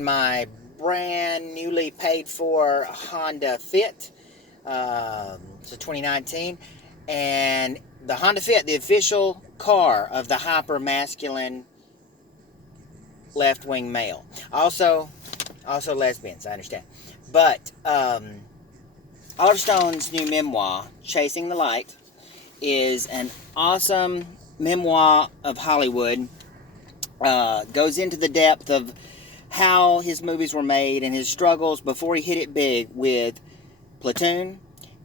in my brand newly paid for Honda Fit. It's a 2019. And the Honda Fit, the official car of the hyper-masculine left-wing male. Also lesbians, I understand. But Oliver Stone's new memoir, Chasing the Light, is an awesome memoir of Hollywood. Goes into the depth of how his movies were made and his struggles before he hit it big with Platoon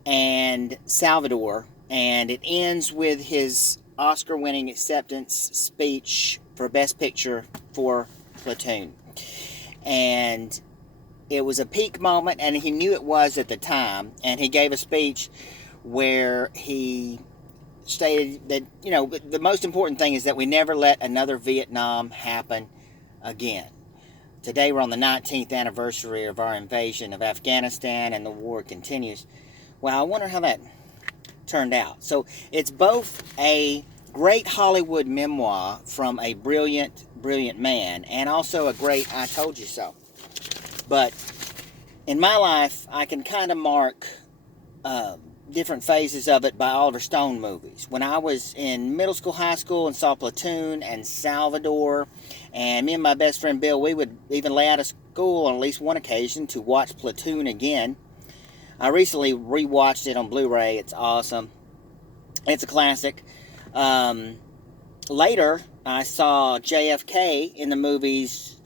and Salvador, and it ends with his Oscar-winning acceptance speech for Best Picture for Platoon. And it was a peak moment, and he knew it was at the time, and he gave a speech where he stated that, you know, the most important thing is that we never let another Vietnam happen again. Today we're on the 19th anniversary of our invasion of Afghanistan, and the war continues. Well, I wonder how that turned out. So it's both a great Hollywood memoir from a brilliant man, and also a great I told you so. But in my life, I can kind of mark different phases of it by Oliver Stone movies. When I was in middle school, high school, and saw Platoon and Salvador, and me and my best friend Bill, we would even lay out of school on at least one occasion to watch Platoon again. I recently rewatched it on Blu-ray. It's awesome. It's a classic. Later, I saw JFK in the movies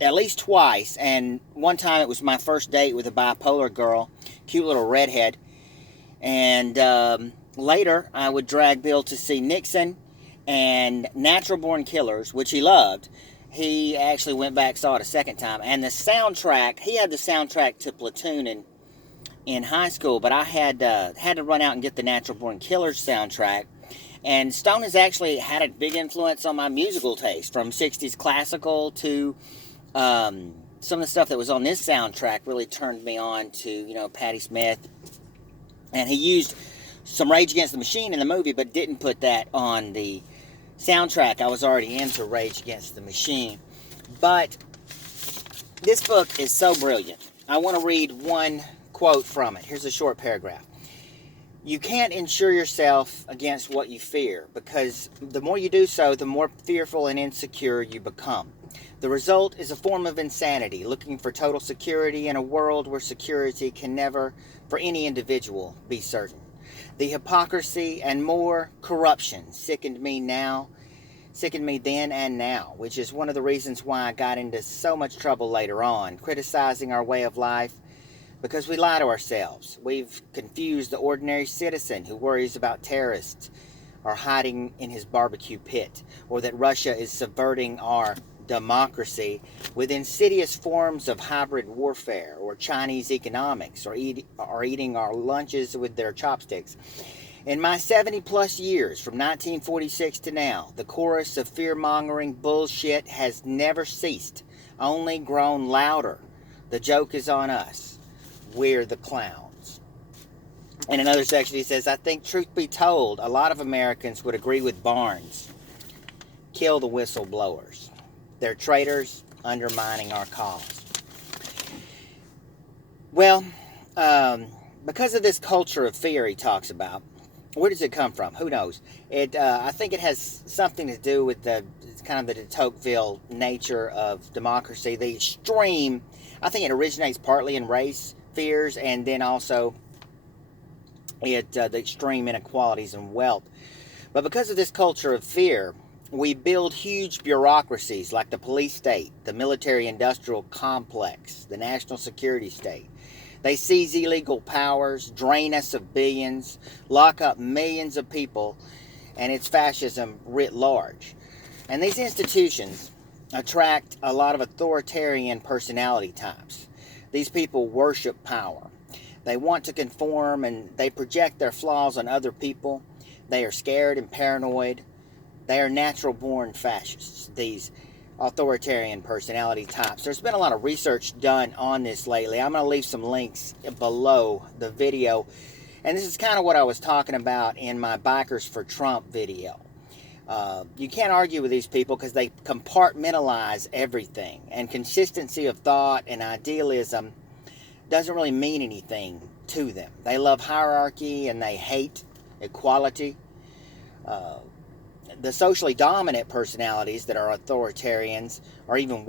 at least twice, and one time it was my first date with a bipolar girl, cute little redhead. And later, I would drag Bill to see Nixon and Natural Born Killers, which he loved. He actually went back, saw it a second time. And the soundtrack, he had the soundtrack to Platoon in high school, but I had to run out and get the Natural Born Killers soundtrack. And Stone has actually had a big influence on my musical taste, from 60s classical to some of the stuff that was on this soundtrack really turned me on to, you know, Patti Smith. And he used some Rage Against the Machine in the movie, but didn't put that on the soundtrack. I was already into Rage Against the Machine. But this book is so brilliant. I want to read one quote from it. Here's a short paragraph. You can't insure yourself against what you fear, because the more you do so, the more fearful and insecure you become. The result is a form of insanity, looking for total security in a world where security can never, for any individual, be certain. The hypocrisy and more corruption sickened me then and now, which is one of the reasons why I got into so much trouble later on, criticizing our way of life, because we lie to ourselves. We've confused the ordinary citizen who worries about terrorists or hiding in his barbecue pit, or that Russia is subverting our democracy with insidious forms of hybrid warfare, or Chinese economics, or eating our lunches with their chopsticks. In my 70-plus years, from 1946 to now, the chorus of fear-mongering bullshit has never ceased, only grown louder. The joke is on us. We're the clowns. In another section, he says, I think, truth be told, a lot of Americans would agree with Barnes. Kill the whistleblowers. They're traitors undermining our cause. Well, because of this culture of fear he talks about, where does it come from? Who knows? I think it has something to do with the de Tocqueville nature of democracy. The extreme, I think it originates partly in race fears, and then also the extreme inequalities in wealth. But because of this culture of fear, we build huge bureaucracies like the police state, the military-industrial complex, the national security state. They seize illegal powers, drain us of billions, lock up millions of people, and it's fascism writ large. And these institutions attract a lot of authoritarian personality types. These people worship power. They want to conform, and they project their flaws on other people. They are scared and paranoid. They are natural-born fascists, these authoritarian personality types. There's been a lot of research done on this lately. I'm going to leave some links below the video. And this is kind of what I was talking about in my Bikers for Trump video. You can't argue with these people because they compartmentalize everything. And consistency of thought and idealism doesn't really mean anything to them. They love hierarchy and they hate equality. The socially dominant personalities that are authoritarians are even